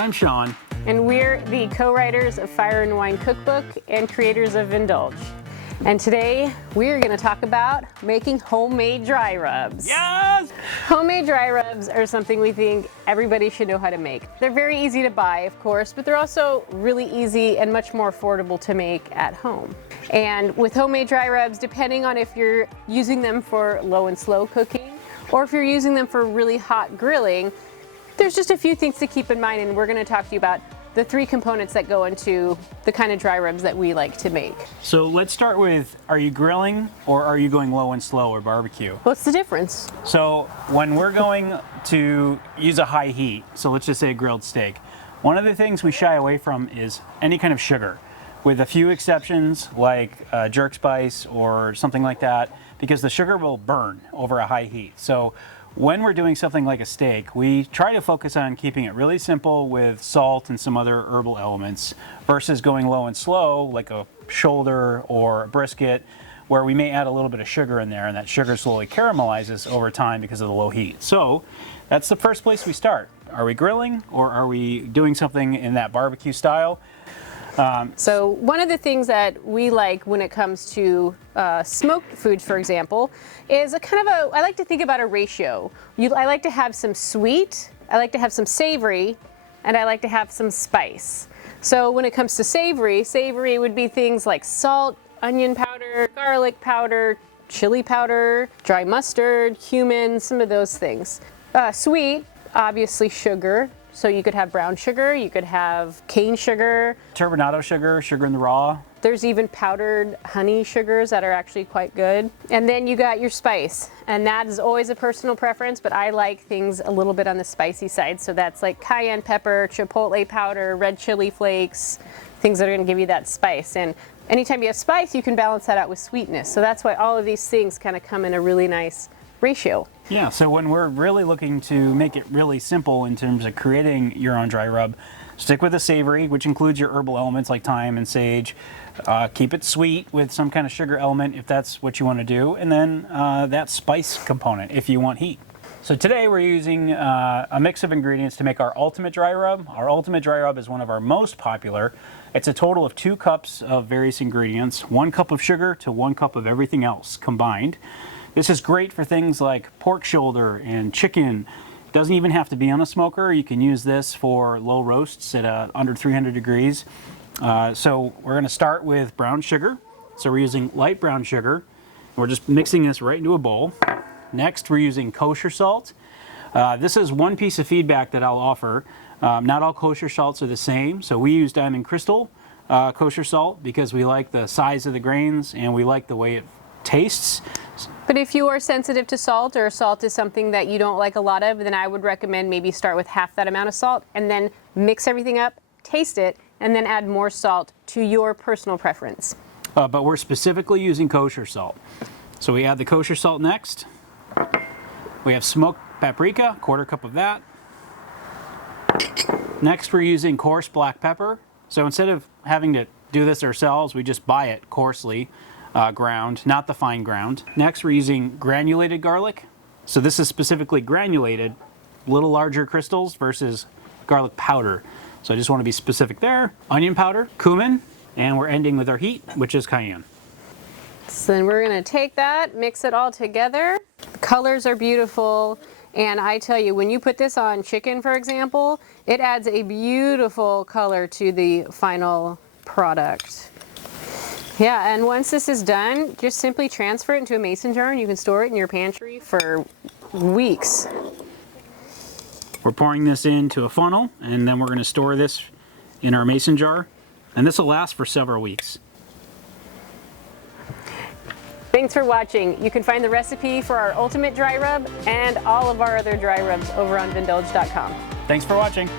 I'm Sean. And we're the co-writers of Fire and Wine Cookbook and creators of Vindulge. And today we're going to talk about making homemade dry rubs. Yes! Homemade dry rubs are something we think everybody should know how to make. They're very easy to buy, of course, but they're also really easy and much more affordable to make at home. And with homemade dry rubs, depending on if you're using them for low and slow cooking or if you're using them for really hot grilling, there's just a few things to keep in mind, and we're going to talk to you about the three components that go into the kind of dry rubs that we like to make. So let's start with, are you grilling or are you going low and slow or barbecue? What's the difference? So when we're going to use a high heat, so let's just say a grilled steak, one of the things we shy away from is any kind of sugar, with a few exceptions like jerk spice or something like that, because the sugar will burn over a high heat. So when we're doing something like a steak, we try to focus on keeping it really simple with salt and some other herbal elements versus going low and slow like a shoulder or a brisket, where we may add a little bit of sugar in there and that sugar slowly caramelizes over time because of the low heat. So that's the first place we start. Are we grilling or are we doing something in that barbecue style? So one of the things that we like when it comes to smoked foods, for example, is I like to think about a ratio. I like to have some sweet, I like to have some savory, and I like to have some spice. So when it comes to savory would be things like salt, onion powder, garlic powder, chili powder, dry mustard, cumin, some of those things. Sweet, obviously sugar. So you could have brown sugar, you could have cane sugar. Turbinado sugar, sugar in the raw. There's even powdered honey sugars that are actually quite good. And then you got your spice, and that is always a personal preference, but I like things a little bit on the spicy side. So that's like cayenne pepper, chipotle powder, red chili flakes, things that are gonna give you that spice. And anytime you have spice, you can balance that out with sweetness. So that's why all of these things kind of come in a really nice ratio. Yeah, so when we're really looking to make it really simple in terms of creating your own dry rub, stick with the savory, which includes your herbal elements like thyme and sage. Keep it sweet with some kind of sugar element if that's what you want to do, and then that spice component if you want heat. So today we're using a mix of ingredients to make our ultimate dry rub. Our ultimate dry rub is one of our most popular. It's a total of 2 cups of various ingredients, 1 cup of sugar to 1 cup of everything else combined. This is great for things like pork shoulder and chicken. It doesn't even have to be on a smoker. You can use this for low roasts at under 300 degrees. So we're going to start with brown sugar. So we're using light brown sugar. We're just mixing this right into a bowl. Next, we're using kosher salt. This is one piece of feedback that I'll offer. Not all kosher salts are the same. So we use Diamond Crystal kosher salt because we like the size of the grains and we like the way it tastes. But if you are sensitive to salt, or salt is something that you don't like a lot of, then I would recommend maybe start with half that amount of salt and then mix everything up, taste it, and then add more salt to your personal preference. But we're specifically using kosher salt. So we add the kosher salt next. We have smoked paprika, 1/4 cup of that. Next we're using coarse black pepper. So instead of having to do this ourselves, we just buy it coarsely. Ground, not the fine ground. Next, we're using granulated garlic. So this is specifically granulated, little larger crystals versus garlic powder. So I just want to be specific there. Onion powder, cumin, and we're ending with our heat, which is cayenne. So then we're going to take that, mix it all together. The colors are beautiful. And I tell you, when you put this on chicken, for example, it adds a beautiful color to the final product. Yeah, and once this is done, just simply transfer it into a mason jar and you can store it in your pantry for weeks. We're pouring this into a funnel and then we're going to store this in our mason jar, and this will last for several weeks. Thanks for watching. You can find the recipe for our ultimate dry rub and all of our other dry rubs over on Vindulge.com. Thanks for watching.